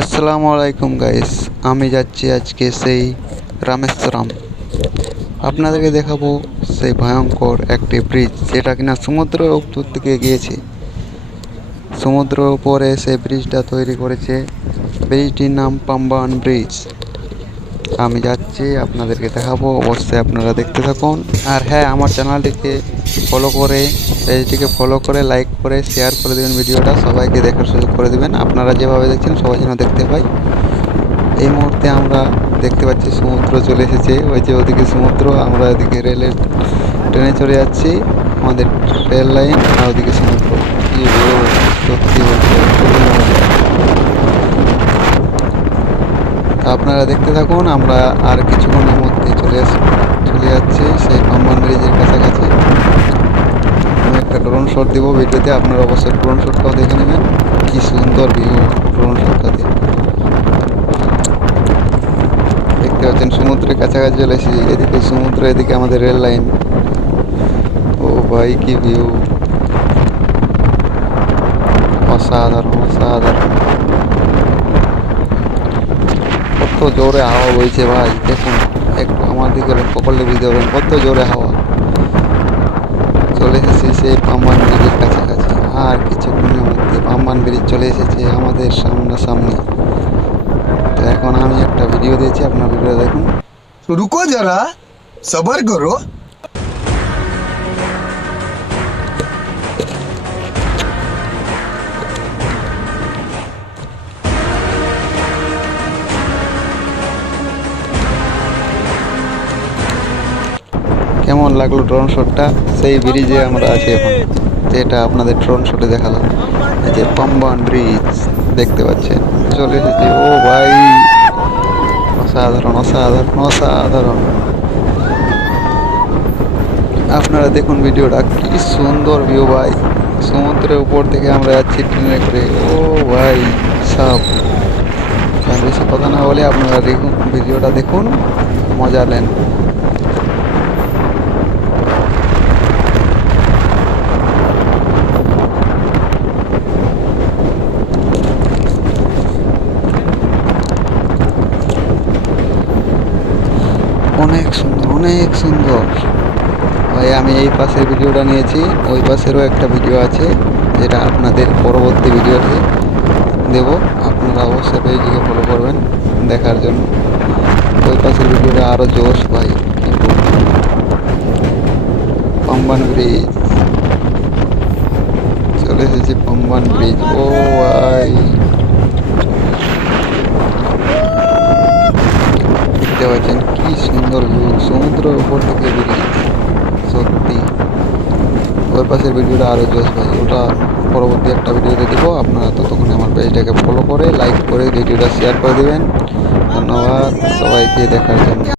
আসসালামু আলাইকুম গাইস, আমি যাচ্ছি আজকে সেই রামেশ্বরম। আপনাদেরকে দেখাবো সেই ভয়ঙ্কর একটি ব্রিজ, যেটা কিনা সমুদ্রের উপর থেকে গিয়েছে। সমুদ্রের উপরে সেই ব্রিজটা তৈরি করেছে। ব্রিজটির নাম পাম্বান ব্রিজ। আমি যাচ্ছি, আপনাদেরকে দেখাবো, অবশ্যই আপনারা দেখতে থাকুন। আর হ্যাঁ, আমার চ্যানেলটিকে ফলো করে, পেজটিকে ফলো করে, লাইক করে, শেয়ার করে দেবেন ভিডিওটা, সবাইকে দেখার সুযোগ করে দেবেন। আপনারা যেভাবে দেখছেন সবাই যেন দেখতে পাই। এই মুহূর্তে আমরা দেখতে পাচ্ছি সমুদ্র চলে এসেছে। ওই যে ওদিকে সমুদ্র, আমরা এদিকে রেলের ট্রেনে চলে যাচ্ছি। আমাদের রেল লাইন, আর ওদিকে সমুদ্র। কি ভিউ, সত্যি বলতে খুবই মজা। তা আপনারা দেখতে থাকুন। আমরা আর কিছুক্ষণের মধ্যে চলে যাচ্ছি সেই পাম্বান ব্রিজের কাছাকাছি। আমি একটা ড্রোন শট দিব ভিডিওতে, আপনারা অবশ্যই ড্রোন শটটাও দেখে নেবেন। কি সুন্দর ভিউ ড্রোন শটটাতে। দেখতে পাচ্ছেন সমুদ্রের কাছাকাছি চলে এসেছি। এদিকে সমুদ্র, এদিকে আমাদের রেল লাইন। ও ভাই, কি ভিউ, অসাধারণ অসাধারণ। কত জোরে হাওয়া বইছে ভাই, দেখুন। একটু আমার দিকে লক্ষ্য করলে বুঝতে পারবেন কত জোরে হাওয়া। চলে এসেছি সেই পাম্বান ব্রিজের কাছাকাছি। আর কিছুক্ষণের মধ্যে পাম্বান ব্রিজ চলে এসেছে আমাদের সামনাসামনি। তো এখন আমি একটা ভিডিও দিয়েছি, আপনার ভিডিও দেখুন। रुको जरा सबर करो। কেমন লাগলো ড্রোন শটটা? সেই ব্রিজে আমরা আছি এখন, যেটা আপনাদের ড্রোন শটে দেখালাম। এই যে পাম্বান ব্রিজ দেখতে পাচ্ছেন, চলে এসেছি। ও ভাই, অসাধারণ অসাধারণ অসাধারণ। আপনারা দেখুন ভিডিওটা, কি সুন্দর ভিউ ভাই। সমুদ্রের উপর থেকে আমরা যাচ্ছি ট্রেনে করে। ও ভাই সব, বেশি কথা না বলে আপনারা দেখুন ভিডিওটা, দেখুন, মজা নেন। অনেক সুন্দর অনেক সুন্দর ভাই। আমি এই পাশের ভিডিওটা নিয়েছি, ওই পাশেরও একটা ভিডিও আছে, যেটা আপনাদের পরবর্তী ভিডিওতে দেব। আপনারা অবশ্যই পেজটিকে ফলো করবেন দেখার জন্য। ওই পাশের ভিডিওটা আরও জোশ ভাই, কি বলবো। পাম্বান ব্রিজ চলে এসেছি, পাম্বান ব্রিজ। ও ভাই, দেখতে পাচ্ছেন কি সুন্দর ভিউ, সমুদ্রের উপর থেকে ব্রিজ। সত্যি ওই পাশের ভিডিওটা আরও জোশ ভাই, ওটা পরবর্তী একটা ভিডিওতে দিব। আপনারা ততক্ষণে আমার পেজটাকে ফলো করে, লাইক করে, ভিডিওটা শেয়ার করে দেবেন। ধন্যবাদ সবাইকে দেখার জন্য।